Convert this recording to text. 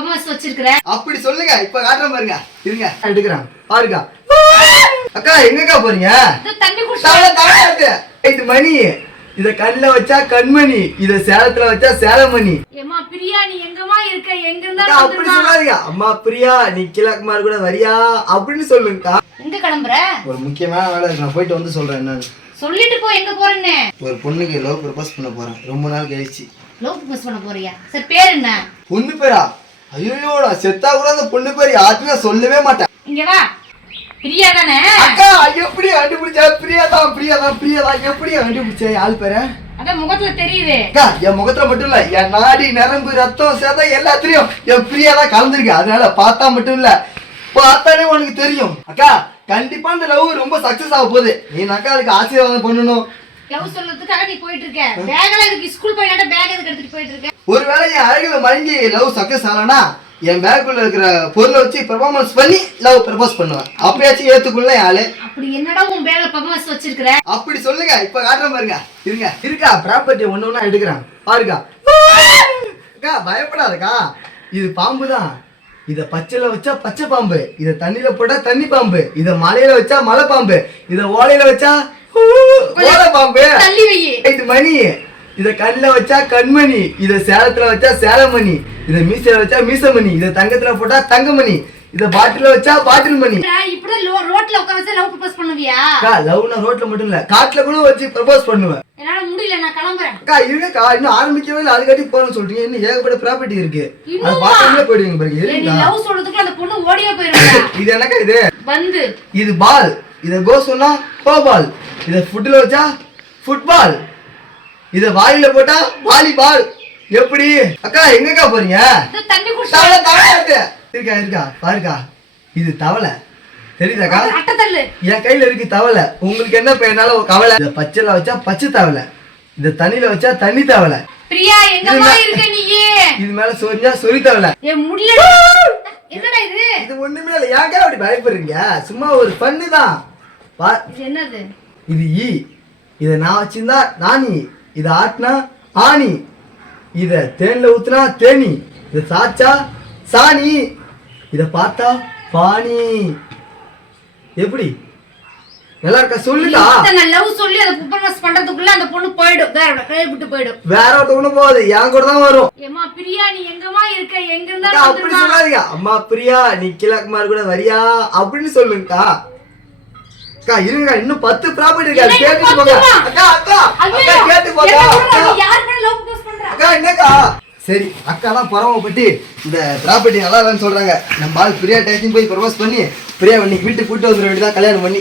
Performance வச்சிருக்கற? அப்படி சொல்லுங்க. இப்ப காட்டுறேன் பாருங்க. இருங்க எடுக்கறேன். பாருங்க. அக்கா எங்கக்கா போறீங்க? இது தண்ணி குடிச்சு. இது மணி. இத கண்ணுல வச்சா கண்மணி, இத சேலத்துல வச்சா சேலமணி. ஏமா பிரியா நீ எங்கமா இருக்க? எங்க இருந்தா அப்படி சொல்லாதீங்க. அம்மா பிரியா நீ கிழக்குமார் கூட வரியா அப்படின்னு சொல்லுங்கக்கா. எங்க கிளம்புற? ஒரு முக்கியமான வேலை இருக்கு, நான் போயிட்டு வந்து சொல்றேன். என்னன்னு சொல்லிட்டு போ. எங்க போறேன்னு? ஒரு பொண்ணுக்கு லவ் ப்ரப்போஸ் பண்ண போறேன். ரொம்ப நாள் கழிச்சு லவ் ப்ரப்போஸ் பண்ண போறியா? சரி பேர் என்ன? பொண்ணு பேரா? ஐயோ நான் செத்தா கூட அந்த பொண்ணு பேர் யாருன்னு நான் சொல்லவே மாட்டேன். இங்க வா. பிரியா தானே? அக்கா எப்படி கண்டுபிடிச்சா? பிரியா தான் எப்படி கண்டுபிடிச்ச? ஆள் பேரு அத முகத்துல தெரியுது. அக்கா என் முகத்துல மட்டும் இல்ல, என் நாடி நரம்பு ரத்தம் சேத எல்லாத்துலயும் என் பிரியா தான் கலந்துருக்கு. அதனால பார்த்தா மட்டும் இல்ல, பார்த்தாலே உனக்கு தெரியும். அக்கா கண்டிப்பா இந்த லவ் ரொம்ப சக்சஸ் ஆக போகுது. நீ அக்கா அதுக்கு ஆசீர்வாதம் பண்ணணும். லவ் சொல்றதுக்காக நீ போயிட்டு இருக்க. பேக்ல இருக்கு, ஸ்கூல் போயிட்ட பேக் எதுக்கு எடுத்துட்டு போயிட்டு இருக்க? ஒருவேளை என் அழகுல மயங்கி லவ் சக்சஸ் ஆகலனா என் பேக்குள்ள இருக்கிற பொருளை வச்சு பெர்ஃபார்மன்ஸ் பண்ணி லவ் ப்ரப்போஸ் பண்ணுவேன். அப்பயாச்சும் ஏத்துக்குள்ள என் ஆளு. அப்படி என்னடா உன் பேக்ல பர்ஃபார்மன்ஸ் வச்சிருக்கற? அப்படி சொல்லுங்க. இப்ப காட்டுறேன் பாருங்க. இருங்க இருக்கா ப்ராப்பர்ட்டி ஒண்ணு எடுக்கிறேன் பாருங்க. அக்கா பயப்படாதக்கா, இது பாம்பு தான். இத பச்சையில வச்சா பச்சை பாம்பு, இத தண்ணியில போட்டா தண்ணி பாம்பு, இத மலையில வச்சா மலை பாம்பு, இத ஓலையில வச்சா ஓலை பாம்பு. தள்ளி வை. இது மணி. இத கண்ணுல வச்சா கண்மணி, இத சேலத்துல வச்சா சேலமணி, இத மீசையில வச்சா மீசமணி, இத தங்கத்துல போட்டா தங்கமணி, இத பாட்டில வச்சா பாட்டில் மணி. இப்படி ரோட்ல உட்கார வச்சு லவ் ப்ரப்போஸ் பண்ணுவியா? அக்கா லவ்னா ரோட்ல மட்டும் இல்ல, காட்டுல கூட வச்சு ப்ரப்போஸ் பண்ணுவேன். என்னால முடியல, நான் கிளம்புறேன். அக்கா இருங்கக்கா, இன்னும் ஆரம்பிக்கவே இல்லை, அதுக்காட்டி போறேன்னு சொல்றீங்க. இன்னும் ஏகப்பட்ட ப்ராப்பர்ட்டி இருக்கு, அது பாத்தாமலே போயிடுவீங்க பாருங்க. நீ லவ் சொல்றதுக்கு அந்த பொண்ணு ஓடியே போயிடுவா. இது என்னக்கா இது? வந்து இது பால், இத கோ சொன்னா கோ பால், இத ஃபுட்ல வச்சா ஃபுட்பால், இத வாயில போட்டா வாலிபால். எப்படி அக்கா எங்கக்கா போறீங்க? இது தண்ணி குடிச்சு. இருக்கா பாருக்கா, இது தவளை தெரியுதாக்கா? அட்ட தள்ளு. என் கையில இருக்கு தவளை. உங்களுக்கு என்ன என்னால கவலை? இத பச்சைல வச்சா பச்சை தவளை, இத தண்ணியில வச்சா தண்ணி தவளை. பிரியா எங்கமா இருக்க நீ? இது மேல சொரிஞ்சா சொரி தவளை. ஏ முடியல. என்னடா இது? இது ஒண்ணுமே இல்ல, ஏங்க அப்படி பயப்படுறீங்க? சும்மா ஒரு ஃபன்னு தான். இது என்னது? இது ஈ. இத நான் வச்சிருந்தா நானி, இத ஆட்டினா ஆணி, இத தேன்ல ஊத்துனா தேனி, இத சாச்சா சாணி, இத பார்த்தா பாணி. எப்படி நல்லா இருக்கா? சொல்லுடா. நான் லவ் சொல்லி அத ப்ரப்போஸ் பண்றதுக்குள்ள அந்த பொண்ணு போய்டும், வேற விட்டு போய்டும். வேற ஒருத்தவங்க போகுது, என் கூட தான் வரும். ஏமா பிரியா நீ எங்கமா இருக்க? எங்க இருந்தா? அப்படி சொல்லாதீங்க. அம்மா பிரியா நீ கிழக்குமார் கூட வரியா அப்படின்னு சொல்லுங்கக்கா. அக்கா இருங்க, இன்னும் 10 ப்ராப்பர்ட்டி இருக்கு, கேட்டு போங்க. அக்கா கேட்டு போங்க. யார் கூட லவ் ப்ரப்போஸ் பண்ற? அக்கா என்னக்கா? சரி அக்கா தான் பொறாமப்பட்டு இந்த ப்ராப்பர்ட்டி நல்லா இல்லைன்னு சொல்றாங்க. நம்ம ஆள் பிரியா டேஷன் போய் ப்ரப்போஸ் பண்ணி பிரியா இன்னைக்கு வீட்டுக்கு கூட்டு வந்துட வேண்டியதான், கல்யாணம் பண்ணி.